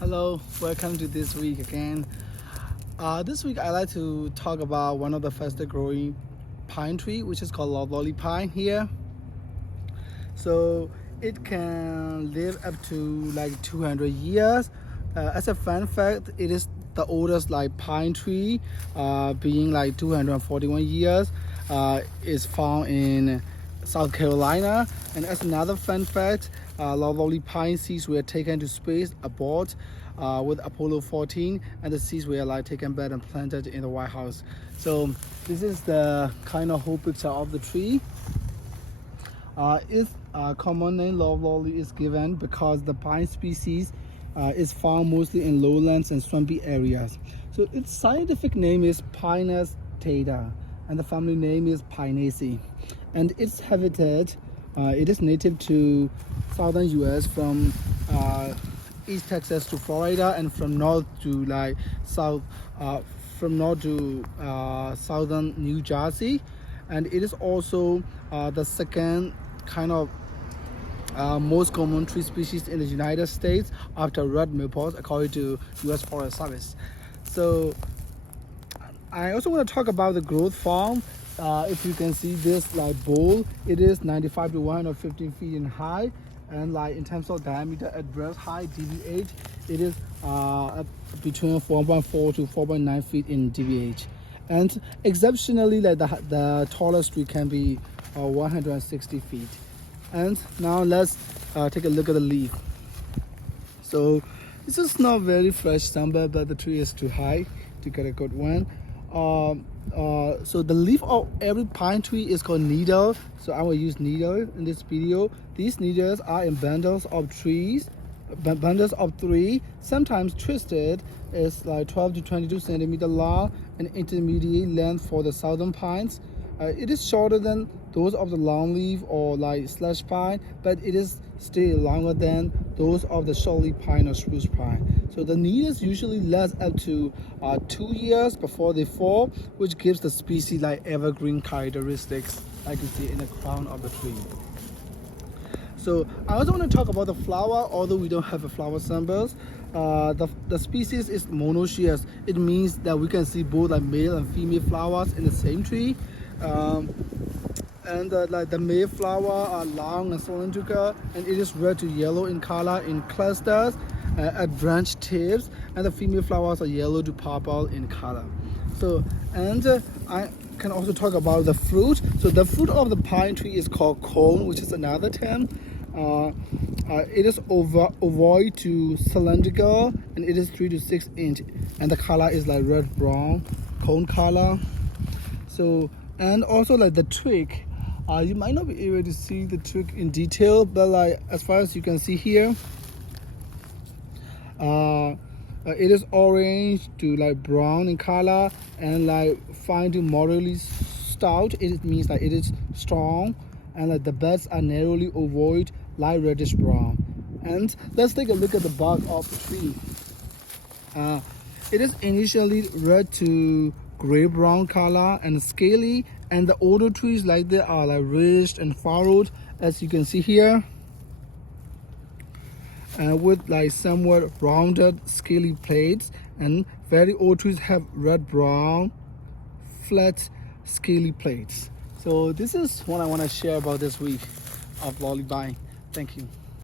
Hello, welcome to this week again. This week I like to talk about one of the fastest growing pine tree, which is called Loblolly Pine here. So it can live up to like 200 years. As a fun fact, it is the oldest like pine tree, being like 241 years. Is found in South Carolina. And as another fun fact, Loblolly Pine seeds were taken to space aboard with Apollo 14, and the seeds were like taken back and planted in the White House. So this is the kind of whole picture of the tree. Its common name Loblolly is given because the pine species is found mostly in lowlands and swampy areas. So its scientific name is Pinus taeda, and the family name is Pinus. And its habitat, it is native to southern US from East Texas to Florida, and from north to like south, from north to southern New Jersey. And it is also the second kind of most common tree species in the United States after red maples, according to US Forest Service. So I also want to talk about the growth form. If you can see this like bowl, it is 95 to 150 feet in height, and like in terms of diameter at breast height dBH, it is between 4.4 to 4.9 feet in dBH. And exceptionally, like the tallest tree can be 160 feet. And now let's take a look at the leaf. So this is not very fresh stumble, but the tree is too high to get a good one. So the leaf of every pine tree is called needle. So I will use needle in this video. These needles are in bundles of three, sometimes twisted. It's like 12 to 22 centimeter long and intermediate length for the southern pines. It is shorter than those of the longleaf or like slush pine, but it is still longer than those of the shortleaf pine or spruce pine. So the needles usually last up to 2 years before they fall, which gives the species like evergreen characteristics, like you see in the crown of the tree. So I also want to talk about the flower, although we don't have a flower samples. The species is monoecious. It means that we can see both like male and female flowers in the same tree. Like the male flower are long and cylindrical, and it is red to yellow in color in clusters at branch tips, and the female flowers are yellow to purple in color. So, and I can also talk about the fruit. So the fruit of the pine tree is called cone, which is another term. It is ovoid to cylindrical, and it is 3 to 6 inch, and the color is like red brown cone color. So, and also like the twig, you might not be able to see the twig in detail, but like as far as you can see here, it is orange to like brown in color, and like fine to moderately stout. It means like it is strong, and like the buds are narrowly ovoid, light reddish brown. And let's take a look at the bark of the tree. It is initially red to gray brown color and scaly, and the older trees like they are like ridged and furrowed, as you can see here, and with like somewhat rounded scaly plates. And very old trees have red brown flat scaly plates. So this is what I want to share about this week of Loblolly Pine. Thank you.